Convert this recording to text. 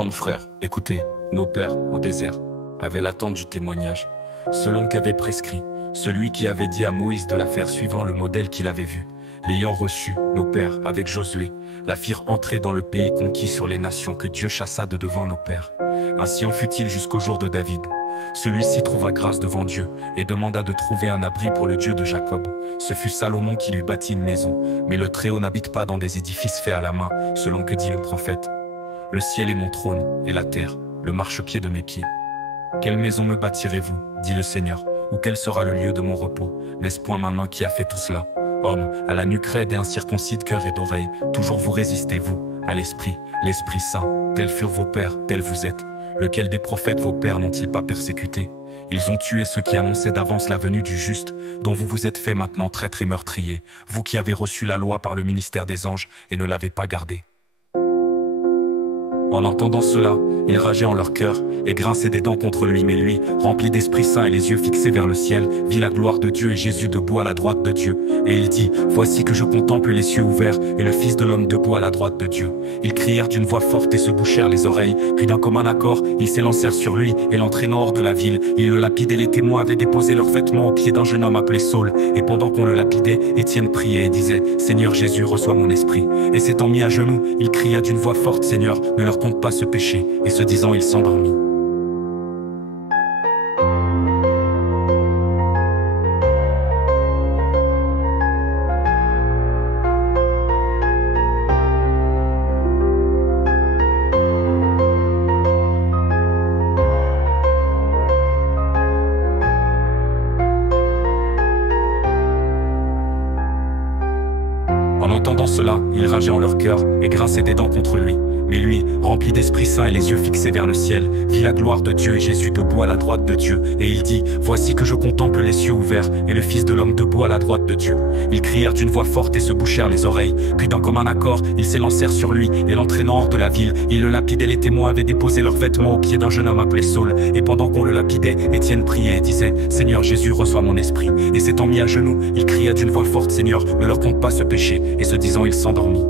Hommes frères, écoutez, nos pères, au désert, avaient l'attente du témoignage, selon qu'avait prescrit, celui qui avait dit à Moïse de la faire suivant le modèle qu'il avait vu. L'ayant reçu, nos pères, avec Josué, la firent entrer dans le pays conquis sur les nations que Dieu chassa de devant nos pères. Ainsi en fut-il jusqu'au jour de David. Celui-ci trouva grâce devant Dieu, et demanda de trouver un abri pour le Dieu de Jacob. Ce fut Salomon qui lui bâtit une maison, mais le Très-Haut n'habite pas dans des édifices faits à la main, selon que dit le prophète. Le ciel est mon trône, et la terre, le marchepied de mes pieds. Quelle maison me bâtirez-vous, dit le Seigneur, ou quel sera le lieu de mon repos? N'est-ce point ma main qui a fait tout cela? Homme, à la nuque raide et incirconcis de cœur et d'oreille, toujours vous résistez, vous, à l'Esprit Saint. Tels furent vos pères, tels vous êtes. Lequel des prophètes vos pères n'ont-ils pas persécuté? Ils ont tué ceux qui annonçaient d'avance la venue du juste, dont vous vous êtes fait maintenant traître et meurtrier, vous qui avez reçu la loi par le ministère des anges et ne l'avez pas gardée. En entendant cela, ils rageaient en leur cœur et grinçaient des dents contre lui. Mais lui, rempli d'Esprit Saint et les yeux fixés vers le ciel, vit la gloire de Dieu et Jésus debout à la droite de Dieu. Et il dit, voici que je contemple les cieux ouverts et le Fils de l'homme debout à la droite de Dieu. Ils crièrent d'une voix forte et se bouchèrent les oreilles. Puis d'un commun accord, ils s'élancèrent sur lui et l'entraînant hors de la ville. Ils le lapidaient. Les témoins avaient déposé leurs vêtements aux pieds d'un jeune homme appelé Saul. Et pendant qu'on le lapidait, Étienne priait et disait, Seigneur Jésus, reçois mon esprit. Et s'étant mis à genoux, il cria d'une voix forte, Seigneur, ne leur compte pas ce péché. Et se disant, il s'endormit. En entendant cela, ils rageaient en leur cœur et grinçaient des dents contre lui. Mais lui, rempli d'Esprit Saint et les yeux fixés vers le ciel, vit la gloire de Dieu et Jésus debout à la droite de Dieu. Et il dit, voici que je contemple les cieux ouverts et le Fils de l'homme debout à la droite de Dieu. Ils crièrent d'une voix forte et se bouchèrent les oreilles. Puis d'un commun accord, ils s'élancèrent sur lui et l'entraînant hors de la ville, ils le lapidaient. Les témoins avaient déposé leurs vêtements aux pieds d'un jeune homme appelé Saul. Et pendant qu'on le lapidait, Étienne priait et disait, Seigneur Jésus, reçois mon esprit. Et s'étant mis à genoux, il cria d'une voix forte, Seigneur, ne leur compte pas ce péché. Et se disant, il s'endormit.